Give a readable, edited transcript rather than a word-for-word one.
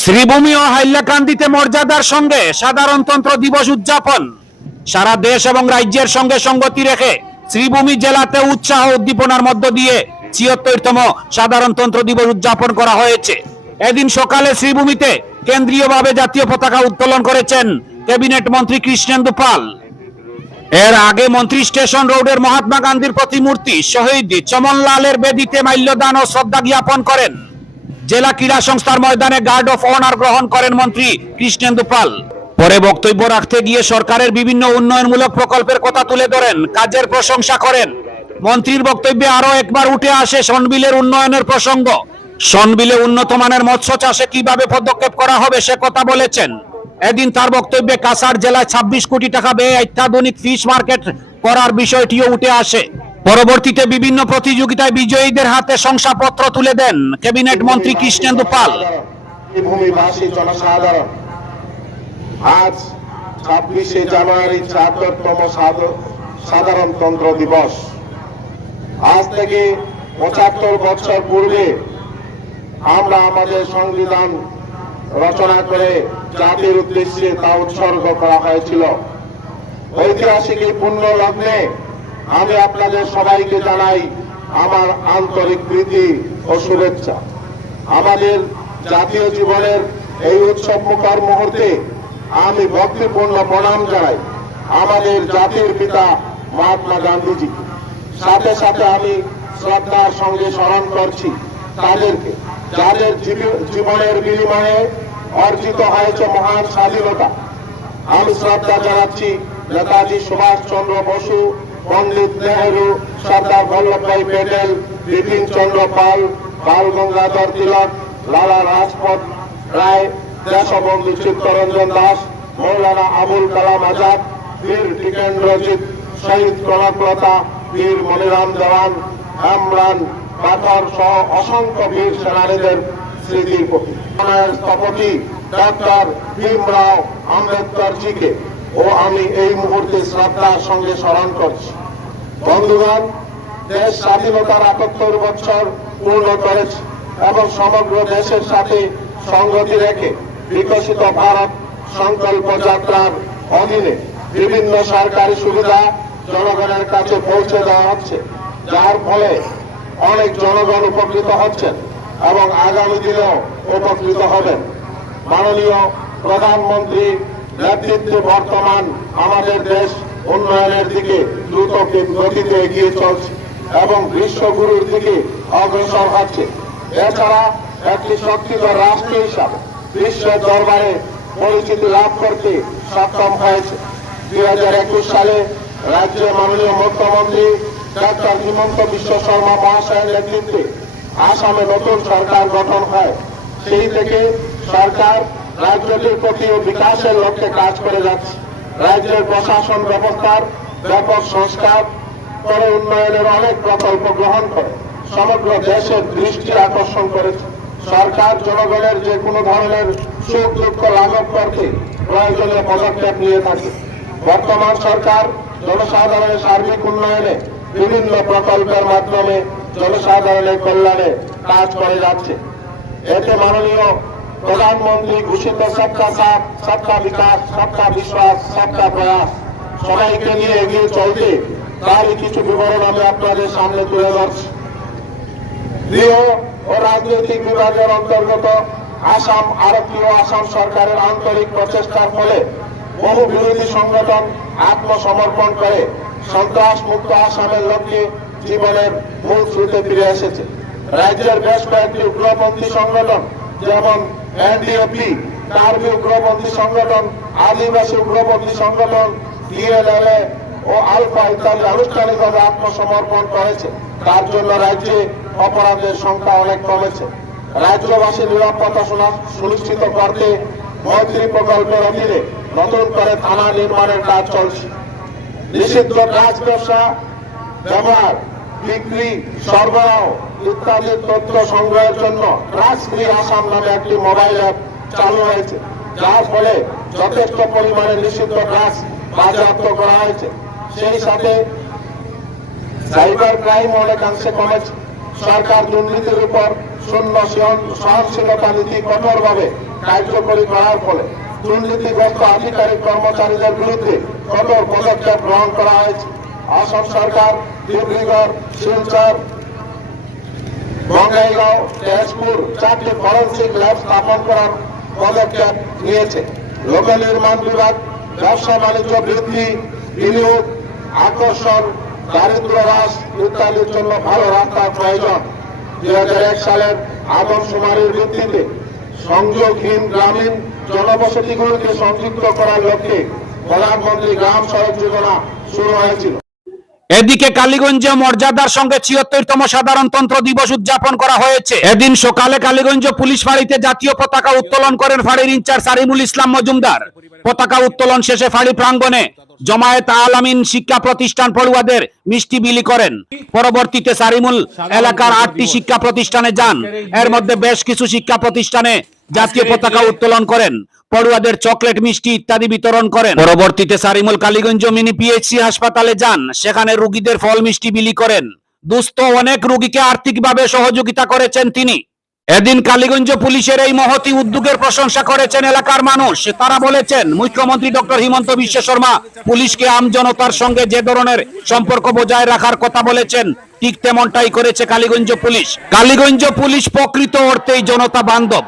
শ্রীভূমি ও হাইলাকান্দিতে মর্যাদার সঙ্গে সাধারণতন্ত্র দিবস উদযাপন। সারা দেশ এবং রাজ্যের সঙ্গে সঙ্গতি রেখে শ্রীভূমি জেলাতে উৎসাহ উদ্দীপনার মধ্য দিয়ে ৭৬তম সাধারণতন্ত্র দিবস উদযাপন করা হয়েছে। এদিন সকালে শ্রীভূমিতে কেন্দ্রীয়ভাবে জাতীয় পতাকা উত্তোলন করেছেন ক্যাবিনেট মন্ত্রী কৃষ্ণেন্দু পাল। এর আগে মন্ত্রী স্টেশন রোডের মহাত্মা গান্ধীর প্রতিমূর্তি শহীদ চমনলালের বেদিতে মাল্যদান ও শ্রদ্ধা জ্ঞাপন করেন। জেলা ক্রীড়া সংস্থার ময়দানে গার্ড অফ অনার গ্রহণ করেন মন্ত্রী কৃষ্ণেন্দু পাল। পরে বক্তব্য রাখতে গিয়ে সরকারের বিভিন্ন উন্নয়নমূলক প্রকল্পের কথা তুলে ধরেন, কাজের প্রশংসা করেন। মন্ত্রীর বক্তব্যে আরো একবার উঠে আসে সনবিলের উন্নয়নের প্রসঙ্গ। সনবিলে উন্নত মানের মৎস্য চাষে কিভাবে পদক্ষেপ করা হবে সে কথা বলেছেন। এদিন তার বক্তব্যে কাছাড় জেলায় ২৬ কোটি টাকা ব্যয়ে অত্যাধুনিক ফিশ মার্কেট করার বিষয়টিও উঠে আসে। পরবর্তীতে বিভিন্ন প্রতিযোগিতায় বিজয়ীদের হাতে শংসাপত্র তুলে দেন ক্যাবিনেট মন্ত্রী কৃষ্ণেন্দু পাল। ভূমিবাসী জনসাধারণ, আজ ২৬শে জানুয়ারি ৭৬তম সাধারণতন্ত্র দিবস। আজ থেকে ৭৫ বছর পূর্বে আমরা আমাদের সংবিধান রচনা করে জাতির উদ্দেশ্যে তা উৎসর্গ করা হয়েছিল। ঐতিহাসিক এই পুণ্য লগ্নে আমি আপনাদের সবাইকে জানাই আমার আন্তরিক প্রীতি ও শুভেচ্ছা। আমাদের জাতীয় জীবনের এই উৎসবমুখর মুহূর্তে আমি ভক্তিপূর্ণ প্রণাম জানাই আমাদের জাতির পিতা মহাত্মা গান্ধীজি। সাথে সাথে আমি শ্রদ্ধার সঙ্গে স্মরণ করছি তাদেরকে, যাদের জীবনের বিনিময়ে অর্জিত হয়েছে মহান স্বাধীনতা। আমি শ্রদ্ধা জানাচ্ছি নেতাজি সুভাষ চন্দ্র বসু, পণ্ডিত নেহেরু, সর্দার বল্লভভাই প্যাটেল, বিপিন চন্দ্র পাল, বাল গঙ্গাধর তিলক, লালা রাজপথ রায়, দেশবন্ধু চিত্তরঞ্জন দাস, মৌলানা আবুল কালাম আজাদ, বীর টিকেন্দ্রজিৎ, শহীদ কনকলতা, বীর মনিরাম দেওয়ান, হেমরান পাথর সহ অসংখ্য বীর সেনানীদের স্মৃতির প্রতি স্থপতি ডক্টর ভীমরাও আম্বেদকরজিকে ও আমি এই মুহূর্তে শ্রদ্ধার সঙ্গে স্মরণ করছি। বন্ধুগণ, দেশ স্বাধীনতার ৭৮ বছর পূর্ণ করেছে এবং সমগ্র দেশের সাথে সংগতি রেখে বিকশিত ভারত সংকল্প যাত্রার অধীনে বিভিন্ন সরকারি সুবিধা জনগণের কাছে পৌঁছে দেওয়া হচ্ছে, যার ফলে অনেক জনগণ উপকৃত হচ্ছেন এবং আগামী দিনেও উপকৃত হবেন। মাননীয় প্রধানমন্ত্রী নেতৃত্বে বর্তমান আমাদের দেশ উন্নয়নের দিকে দ্রুত গতিতে এগিয়ে চলছে এবং বিশ্বগুরুর দিকে অগ্রসর হচ্ছে। এছাড়া একটি শক্তিধর রাষ্ট্র হিসাবে বিশ্বের দরবারে পরিচিতি লাভ করতে সক্ষম হয়েছে। ২০২১ সালে রাজ্যের মাননীয় মুখ্যমন্ত্রী ডক্টর হিমন্ত বিশ্ব শর্মা মহাশয়ের নেতৃত্বে আসামে নতুন সরকার গঠন হয়। সেই থেকে সরকার রাজ্যটির প্রতি বিকাশের লক্ষ্যে কাজ করে যাচ্ছে। রাজ্যের প্রশাসন ব্যবস্থার ব্যাপক সংস্কার করে উন্নয়নের অনেক প্রকল্প গ্রহণ করে সমগ্র দেশের দৃষ্টি আকর্ষণ করেছে। সরকার জনগণের যে কোনো ধরনের সুখ দুঃখ লাঘব করতে প্রয়োজনীয় পদক্ষেপ নিয়ে থাকে। বর্তমান সরকার জনসাধারণের সার্বিক উন্নয়নে বিভিন্ন প্রকল্পের মাধ্যমে জনসাধারণের কল্যাণে কাজ করে যাচ্ছে। এতে মাননীয় প্রধানমন্ত্রী ঘোষিত সবকা সাথ, সবকা বিকাশ, সবকা বিশ্বাস, সবকা প্রয়াস সবাইকে নিয়ে এগিয়ে চলতে তারই কিছু বিবরণ আমি আপনাদের সামনে তুলে ধরছি। গৃহ ও রাজনৈতিক বিভাগের অন্তর্গত আসাম আরক্ষী ও আসাম সরকারের আন্তরিক প্রচেষ্টার ফলে বহু বিরোধী সংগঠন আত্মসমর্পণ করে সন্ত্রাস মুক্ত আসামের লক্ষ্যে জীবনের মূল স্রোতে ফিরে এসেছে। রাজ্যের বেশ কয়েকটি উগ্রপন্থী সংগঠন যেমন এনডিএফবি, কার্বি উগ্রপন্থী সংগঠন, আদিবাসী উগ্রপন্থী সংগঠন, ডিএলএলএ ও আলফা ইত্যাদি আনুষ্ঠানিকভাবে আত্মসমর্পণ করেছে। তার জন্য রাজ্যে অপরাধের সংখ্যা অনেক কমেছে। রাজ্যবাসীর নিরাপত্তা সুনিশ্চিত করতে মৈত্রী প্রকল্পের অধীনে নতুন করে থানা নির্মাণের কাজ চলছে। নিষিদ্ধ কাজ ব্যবসা, ব্যবহার, বিক্রি, সরবরাহ ইত্যাদি তথ্য সংগ্রহের জন্য ড্রাগস ফ্রি আসাম নামে একটি মোবাইল অ্যাপ চালু হয়েছে, যার ফলে যথেষ্ট পরিমাণে নিষিদ্ধ ড্রাগস বাজেয়াপ্ত করা হয়েছে। সেই সাথে সাইবার ক্রাইম অনেকাংশে কমেছে। সরকার দুর্নীতির উপর শূন্য সহনশীলতা নীতি কঠোরভাবে কার্যকরী করার ফলে দুর্নীতিগ্রস্ত আধিকারিক কর্মচারীদের বিরুদ্ধে কঠোর পদক্ষেপ গ্রহণ করা হয়েছে। আসাম সরকার ডিব্রুগড়, শিলচর, বঙ্গাইগাঁও, তেজপুর 4টি ফরেন্সিক ল্যাব স্থাপন করার পদক্ষেপ নিয়েছে। লোক নির্মাণ বিভাগ ব্যবসা বাণিজ্য বৃদ্ধি, বিনিয়োগ আকর্ষণ, দারিদ্র হ্রাস ইত্যাদির জন্য ভালো রাস্তার প্রয়োজন। 2001 সালের আদমশুমারির ভিত্তিতে সংযোগহীন গ্রামীণ জনবসতিগুলোকে সংযুক্ত করার লক্ষ্যে প্রধানমন্ত্রী গ্রাম সড়ক যোজনা শুরু হয়েছিল। এদিকে কালীগঞ্জে মর্যাদার সঙ্গে ৭৬তম সাধারণতন্ত্র দিবস উদযাপন করা হয়েছে। এদিন সকালে কালীগঞ্জ পুলিশ ফাঁড়িতে জাতীয় পতাকা উত্তোলন করেন ফাঁড়ির ইনচার্জ সারিমুল ইসলাম মজুমদার। পতাকা উত্তোলন শেষে ফাঁড়ি প্রাঙ্গণে জমায়েত আল আমিন শিক্ষা প্রতিষ্ঠান পড়ুয়াদের মিষ্টি বিলি করেন। পরবর্তীতে সারিমুল এলাকার 8টি শিক্ষা প্রতিষ্ঠানে যান। এর মধ্যে বেশ কিছু শিক্ষা প্রতিষ্ঠানে জাতীয় পতাকা উত্তোলন করেন, পড়ুয়াদের চকলেট, মিষ্টি ইত্যাদি বিতরণ করেন। পরবর্তীতে সারিমুল কালীগঞ্জ মিনি পিএইচসি হাসপাতালে যান, সেখানে রোগীদের ফল মিষ্টি বিলি করেন। দুস্থ অনেক রোগীকে আর্থিকভাবে সহযোগিতা করেছেন তিনি। এদিন কালীগঞ্জ পুলিশের এই মহতি উদ্যোগের প্রশংসা করেছেন এলাকার মানুষ। তারা বলেছেন, মুখ্যমন্ত্রী ডক্টর হিমন্ত বিশ্ব শর্মা পুলিশকে আমজনতার সঙ্গে যে ধরনের সম্পর্ক বজায় রাখার কথা বলেছেন, ঠিক তেমনটাই করেছে কালীগঞ্জ পুলিশ। কালীগঞ্জ পুলিশ প্রকৃত অর্থেই জনতা বান্ধব।